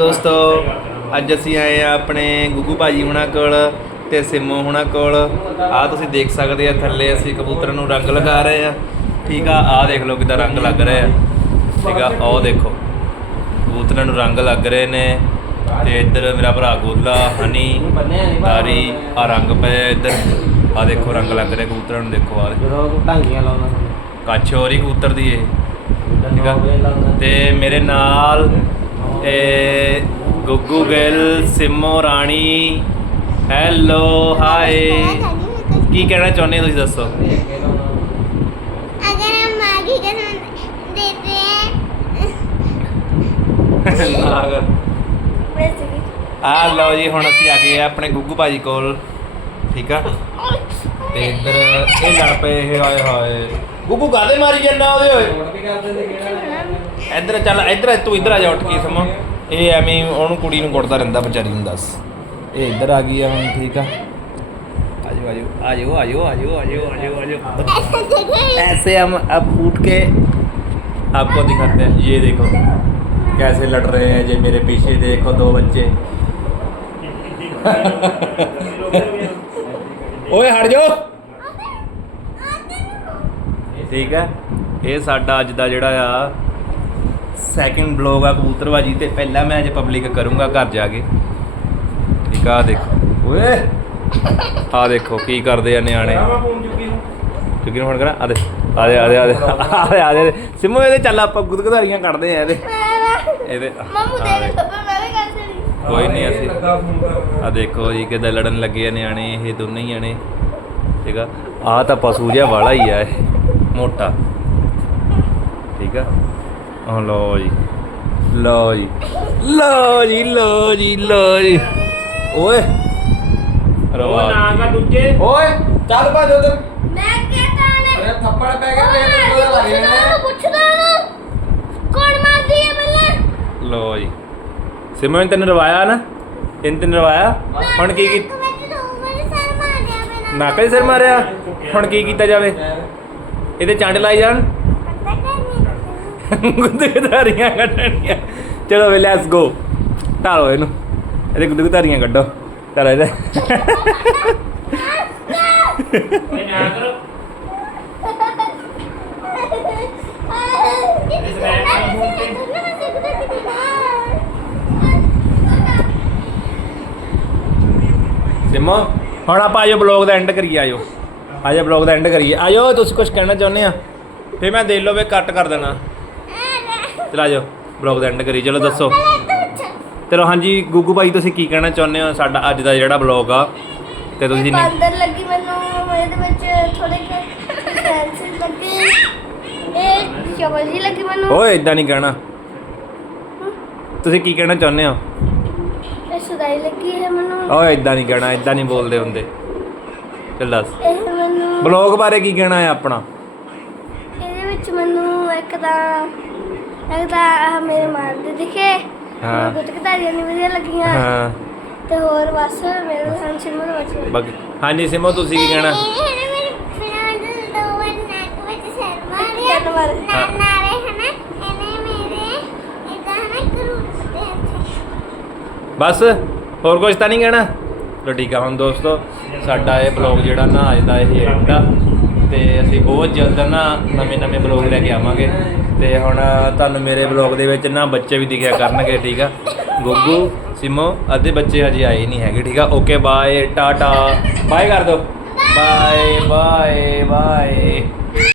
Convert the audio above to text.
ਦੋਸਤੋ, ਅੱਜ ਅਸੀਂ ਆਏ ਆ ਆਪਣੇ ਗੁੱਗੂ ਭਾਜੀ ਹੁਣਾਂ ਕੋਲ ਤੇ ਸਿੰਮੋ ਹੁਣਾਂ ਕੋਲ। ਆ ਤੁਸੀਂ ਦੇਖ ਸਕਦੇ ਆ, ਥੱਲੇ ਅਸੀਂ ਕਬੂਤਰਾਂ ਨੂੰ ਰੰਗ ਲਗਾ ਰਹੇ ਆ। ਠੀਕ ਆ ਆ ਦੇਖ ਲਓ ਕਿਦਾਂ ਰੰਗ ਲੱਗ ਰਿਹਾ। ਠੀਕ ਆ ਉਹ ਦੇਖੋ, ਕਬੂਤਰਾਂ ਨੂੰ ਰੰਗ ਲੱਗ ਰਹੇ ਨੇ ਤੇ ਇੱਧਰ ਮੇਰਾ ਭਰਾ ਗੋਲਾ, ਹਨੀ, ਤਾਰੀ ਆ ਰੰਗ ਪਏ ਇੱਧਰ। ਆ ਦੇਖੋ, ਰੰਗ ਲੱਗ ਰਿਹਾ ਕਬੂਤਰਾਂ ਨੂੰ, ਦੇਖੋ ਆ ਢਾਂਗੀਆਂ ਲਾਉਂਦਾ ਕੱਛ ਹੋਰ ਹੀ ਕਬੂਤਰ ਦੀ ਇਹ। ਠੀਕ ਆ, ਤੇ ਮੇਰੇ ਨਾਲ ਗੁੱਗੂ ਗਿੱਲ ਸਿੰਮੋ ਰਾਣੀ ਹੈਲੋ ਹਾਏ। ਕੀ ਕਹਿਣਾ ਚਾਹੁੰਦੇ ਹੋ ਤੁਸੀਂ ਦੱਸੋ? ਅਗਰ ਹਮ ਆਗੇ ਕਸਮ ਦੇਤੇ ਹੈ। ਆ ਲਓ ਜੀ ਹੁਣ ਅਸੀਂ ਆ ਗਏ ਆ ਆਪਣੇ ਗੁੱਗੂ ਭਾਜੀ ਕੋਲ। ਠੀਕ ਆ? ਤੇ ਇੱਧਰ ਇਹ ਲੜ ਪਏ ਇਹ ਆਏ ਹਾਏ। ਗੁੱਗੂ ਗਾਦੇ ਮਾਰੀ ਜਾਂਦਾ ਉਹਦੇ। ਓਏ ਇੱਧਰ ਚੱਲ ਇੱਧਰ ਤੂੰ ਇੱਧਰ ਆ ਜਾ ਉੱਠ ਕੇ ਸਮਾਂ ਇਹ ਐਵੇਂ ਹੀ ਉਹਨੂੰ ਕੁੜੀ ਨੂੰ ਕੁੱਟਦਾ ਰਹਿੰਦਾ ਵਿਚਾਰੀ ਨੂੰ ਦੱਸ ਇਹ ਇੱਧਰ ਆ ਗਈ ਆ ਹੁਣ ਠੀਕ ਆ ਆਜੋ ਆਜੋ ਆਜੋ आजो आजो आजो आजो आजो ऐसे हम अब उठ के आपको दिखाते हैं ये देखो कैसे लड़ रहे हैं ये मेरे पीछे देखो दो बच्चे ਓਏ ਹਟ ਜਾਓ ਠੀਕ ਹੈ ਇਹ ਸਾਡਾ ਅੱਜ ਦਾ ਜਿਹੜਾ ਆ ਸੈਕਿੰਡ ਬਲੌਗ ਆ ਕਬੂਤਰਬਾਜੀ ਤੇ ਪਹਿਲਾ ਮੈਂ ਅੱਜ ਪਬਲਿਕ ਕਰੂੰਗਾ ਘਰ ਜਾ ਕੇ। ਠੀਕ ਆ ਦੇਖੋ। ਓਏ! ਆ ਦੇਖੋ ਕੀ ਕਰਦੇ ਆ ਨਿਆਣੇ। ਮੈਂ ਫੋਨ ਚੁੱਕੀ ਨੂੰ। ਕਿਉਂਕਿ ਹੁਣ ਕਰਾਂ? ਆ ਆ ਦੇ ਆ ਦੇ ਆ ਦੇ ਆ ਦੇ। ਆ ਇਹਦੇ ਚੱਲ ਆਪਾਂ ਗੁਦਗੁਦਾਰੀਆਂ ਕੱਢਦੇ ਆ ਇਹਦੇ। ਇਹਦੇ। ਮਾਮੂ ਦੇ ਦੇ ਥੱਪੜ ਮੈਂ ਕਰ ਦੇਣੀ। ਕੋਈ ਨਹੀਂ ਅਸੀਂ ਆ ਦੇਖੋ ਜੀ ਕਿਦਾਂ ਲੜਨ ਲੱਗੇ ਆ ਨਿਆਣੇ ਇਹ ਦੋਨੇ ਹੀ ਆਣੇ ਠੀਕ ਆ। ਆ ਤਾਂ ਪਸ਼ੂ ਜਿਹਾ ਵਾਲਾ ਹੀ ਆ ਇਹ। ਮੋਟਾ। ਠੀਕ ਆ। ਆਹ ਲਓ ਜੀ ਲਓ ਜੀ ਲਓ ਜੀ ਲਓ ਤੇ ਉਹਦਾ ਤੈਨੂੰ ਰਵਾਇਆ ਨਾ? ਇਹਨੇ ਤੈਨੂੰ ਰਵਾਇਆ? ਹੁਣ ਕੀ ਕੀ ਨਾ ਦੋ ਮੇਰੇ। ਸਿਰ ਮਾਰਿਆ? ਹੁਣ ਕੀ ਕੀਤਾ ਜਾਵੇ? ਇਹਦੇ ਚੰਡ ਲਾਈ ਜਾਣ। ਗੁੱਦਗਦਾਰੀਆਂ ਕੱਢਣੀਆਂ। ਚਲੋ ਵੇ ਲੈਟਸ ਗੋ ਢਾਲੋ ਇਹਨੂੰ। ਇਹਦੇ ਗੁੱਦਗਦਾਰੀਆਂ ਕੱਢੋ। ਚਲੋ ਇਹਦੇ। ਸਿਮੋ, ਹੁਣ ਆਪਾਂ ਆਜੋ ਬਲੌਗ ਦਾ ਐਂਡ ਕਰੀਏ, ਆਜੋ। ਆਜੋ ਬਲੌਗ ਦਾ ਐਂਡ ਕਰੀਏ। ਆਜੋ, ਤੁਸੀਂ ਕੁਝ ਕਹਿਣਾ ਚਾਹੁੰਦੇ ਆ? ਫੇ ਮੈਂ ਦੇਖ ਲਓ ਵੇ ਕੱਟ ਕਰ ਦੇਣਾ। ਚਲ ਆਜੋ ਬਲੌਗ ਦਾ ਐਂਡ ਕਰੀ। ਚਲੋ ਦੱਸੋ। ਚਲੋ ਹਾਂਜੀ ਗੁੱਗੂ ਭਾਈ ਤੁਸੀਂ ਕੀ ਕਹਿਣਾ ਚਾਹੁੰਦੇ ਹੋ? ਸਾਡਾ ਅੱਜ ਦਾ ਜਿਹੜਾ ਬਲੌਗ ਆ ਤੇ ਤੁਸੀਂ ਨੇ ਬਾਂਦਰ ਲੱਗੀ ਮੈਨੂੰ ਇਹਦੇ ਵਿੱਚ ਥੋੜੇ ਜਿਹੇ ਫੈਂਸੀ ਲੱਗੇ। ਇਹ ਸ਼ਬਲ ਜੀ ਲੱਗੀ ਮੈਨੂੰ। ਓਏ ਇਦਾਂ ਨਹੀਂ ਕਹਿਣਾ। ਤੁਸੀਂ ਕੀ ਕਹਿਣਾ ਚਾਹੁੰਦੇ ਹੋ? ਇਹ ਸੁਦਾਈ ਲੱਗੀ ਹੈ ਮੈਨੂੰ। ਓਏ ਇਦਾਂ ਨਹੀਂ ਕਹਿਣਾ ਇਦਾਂ ਨਹੀਂ ਬੋਲਦੇ ਹੁੰਦੇ। ਚੱਲ ਦੱਸ। ਇਹ ਮੈਨੂੰ ਬਲੌਗ ਬਾਰੇ ਕੀ ਕਹਿਣਾ ਹੈ ਆਪਣਾ? ਇਹਦੇ ਵਿੱਚ ਮੈਨੂੰ ਇੱਕ ਤਾਂ ਤਾਂ ਆਹ ਮੇਰੇ ਮਾਰਦੇ ਦਿਖੇ। ਹਾਂ। ਗੁੱਟਕਦਾਰੀਆਂ ਨਹੀਂ ਵਧੀਆ ਲੱਗੀਆਂ। ਹਾਂ। ਤੇ ਹੋਰ ਬਸ ਮੇਰੇ ਨਾਲ ਸਿਮਰ ਦੇ ਬੱਚੇ ਬਾਕੀ ਹਾਂਜੀ ਸਿਮੋ ਤੁਸੀਂ ਕੀ ਕਹਿਣਾ? ਦੋ ਦੇ ਬਸ ਹੋਰ ਕੁਝ ਤਾਂ ਨਹੀਂ ਕਹਿਣਾ? ਚਲੋ ਠੀਕ ਆ ਹੁਣ ਦੋਸਤੋ ਸਾਡਾ ਇਹ ਬਲੌਗ ਜਿਹੜਾ ਨਾ ਅੱਜ ਦਾ ਇਹ ਐਂਡ ਆ। ਤੇ ਅਸੀਂ ਬਹੁਤ ਜਲਦ ਨਾ ਨਵੇਂ ਨਵੇਂ ਬਲੌਗ ਲੈ ਕੇ ਆਵਾਂਗੇ। ਤੇ ਹੁਣ ਤੁਹਾਨੂੰ ਮੇਰੇ ਬਲੌਗ ਦੇ ਵਿੱਚ ਨਾ ਬੱਚੇ ਵੀ ਦਿਖਿਆ ਕਰਨਗੇ, ਠੀਕ ਆ? ਗੁੱਗੂ, ਸਿਮੋ, ਅੱਧੇ ਬੱਚੇ ਹਜੇ ਆਏ ਨਹੀਂ ਹੈਗੇ, ਠੀਕ ਆ? Okay bye Tata. ਬਾਏ ਕਰ ਦੋ ਬਾਏ ਬਾਏ ਬਾਏ